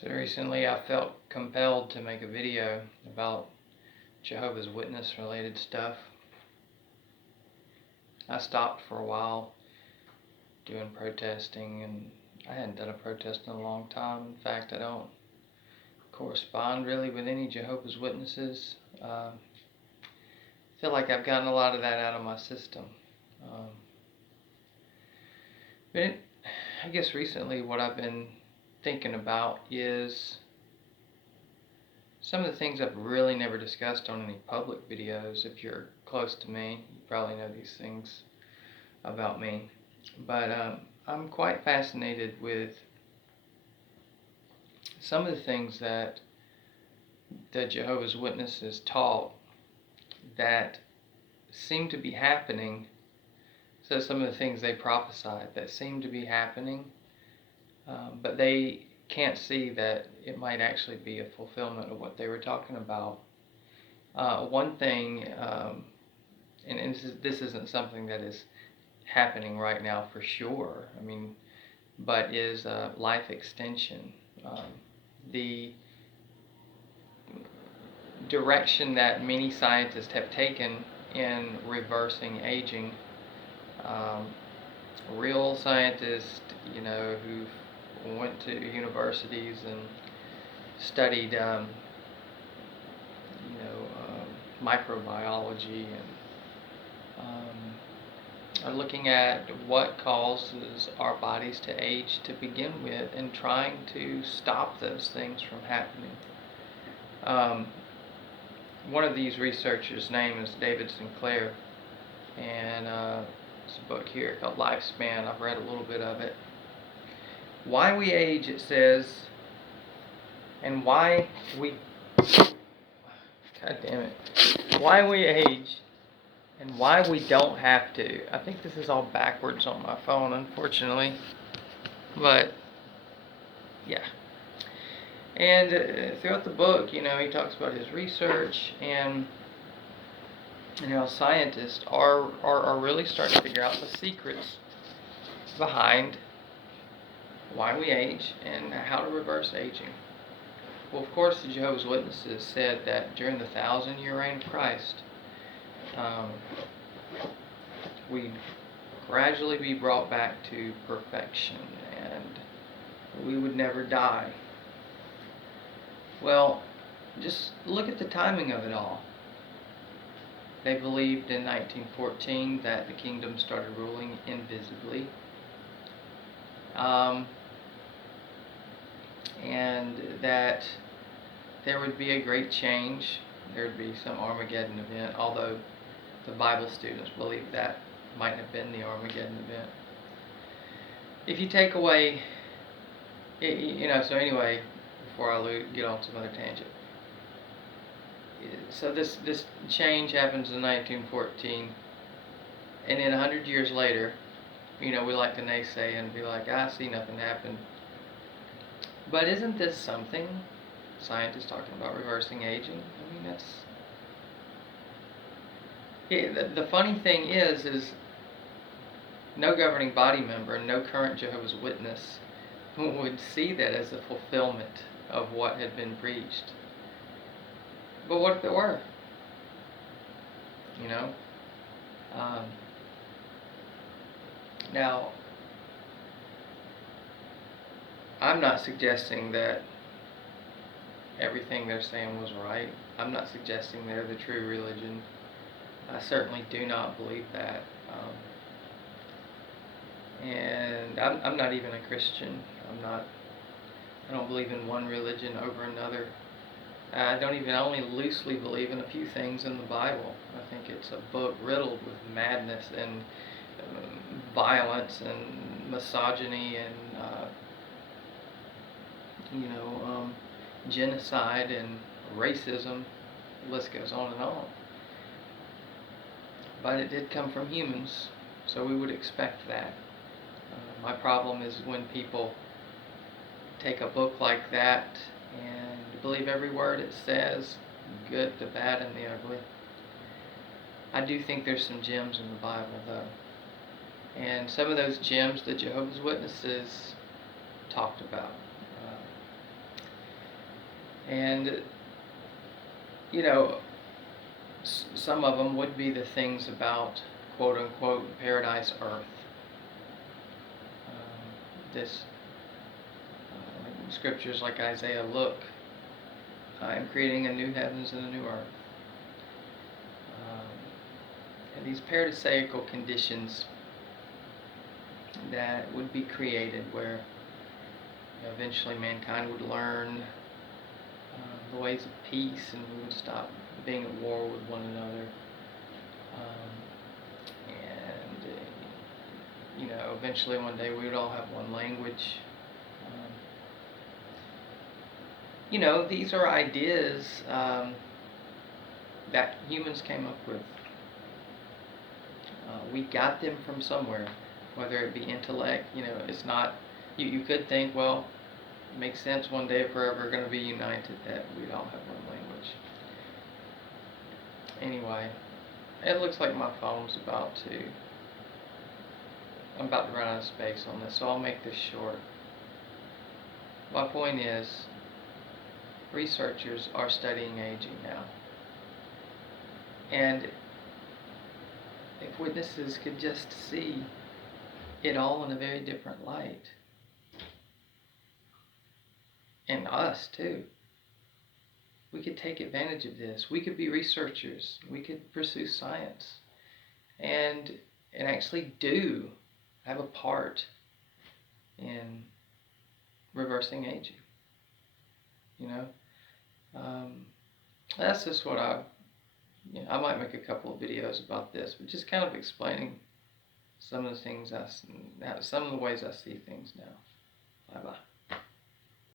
So recently I felt compelled to make a video about Jehovah's Witness related stuff. I stopped for a while doing protesting, and I hadn't done a protest in a long time. In fact, I don't correspond really with any Jehovah's Witnesses. I feel like I've gotten a lot of that out of my system. But I guess recently what I've been thinking about is some of the things I've really never discussed on any public videos. If you're close to me, you probably know these things about me. But I'm quite fascinated with some of the things that the Jehovah's Witnesses taught that seem to be happening. So some of the things they prophesied that seem to be happening, but they can't see that it might actually be a fulfillment of what they were talking about. One thing, and this isn't something that is happening right now for sure, but is life extension. The direction that many scientists have taken in reversing aging, real scientists, who went to universities and studied, microbiology and are looking at what causes our bodies to age to begin with and trying to stop those things from happening. One of these researchers' name is David Sinclair, and it's a book here called Lifespan. I've read a little bit of it. Why we age, it says, and why we, God damn it, why we age and why we don't have to. I think this is all backwards on my phone, unfortunately, but yeah. And throughout the book, he talks about his research and how scientists are really starting to figure out the secrets behind why we age and how to reverse aging. Well, of course, the Jehovah's Witnesses said that during the 1,000-year reign of Christ, we'd gradually be brought back to perfection and we would never die. Well, just look at the timing of it all. They believed in 1914 that the kingdom started ruling invisibly. And that there would be a great change. There would be some Armageddon event, although the Bible students believe that might have been the Armageddon event. If you take away, so anyway, before I get on some other tangent. So this change happens in 1914, and then 100 years later, we like to naysay and be like, I see nothing happen. But isn't this something? Scientists talking about reversing aging. The funny thing is no governing body member, no current Jehovah's Witness would see that as a fulfillment of what had been preached. But what if it were? Now, I'm not suggesting that everything they're saying was right. I'm not suggesting they're the true religion. I certainly do not believe that. And I'm not even a Christian. I don't believe in one religion over another. I only loosely believe in a few things in the Bible. I think it's a book riddled with madness and violence and misogyny and genocide and racism. The list goes on and on. But it did come from humans, so we would expect that. My problem is when people take a book like that and believe every word it says, good, the bad, and the ugly. I do think there's some gems in the Bible, though. And some of those gems the Jehovah's Witnesses talked about. And, you know, some of them would be the things about quote unquote paradise earth. This scriptures like Isaiah, look, I am creating a new heavens and a new earth. And these paradisaical conditions that would be created where eventually mankind would learn the ways of peace, and we would stop being at war with one another. And eventually one day we would all have one language. These are ideas that humans came up with. We got them from somewhere, whether it be intellect. It's not. You could think, well, it makes sense one day if we're ever going to be united that we'd all have one language. Anyway, it looks like my phone's I'm about to run out of space on this, so I'll make this short. My point is, researchers are studying aging now. And if witnesses could just see it all in a very different light, and us too, we could take advantage of this. We could be researchers. We could pursue science and actually have a part in reversing aging. That's just what I might make a couple of videos about this, but just kind of explaining some of the things some of the ways I see things now.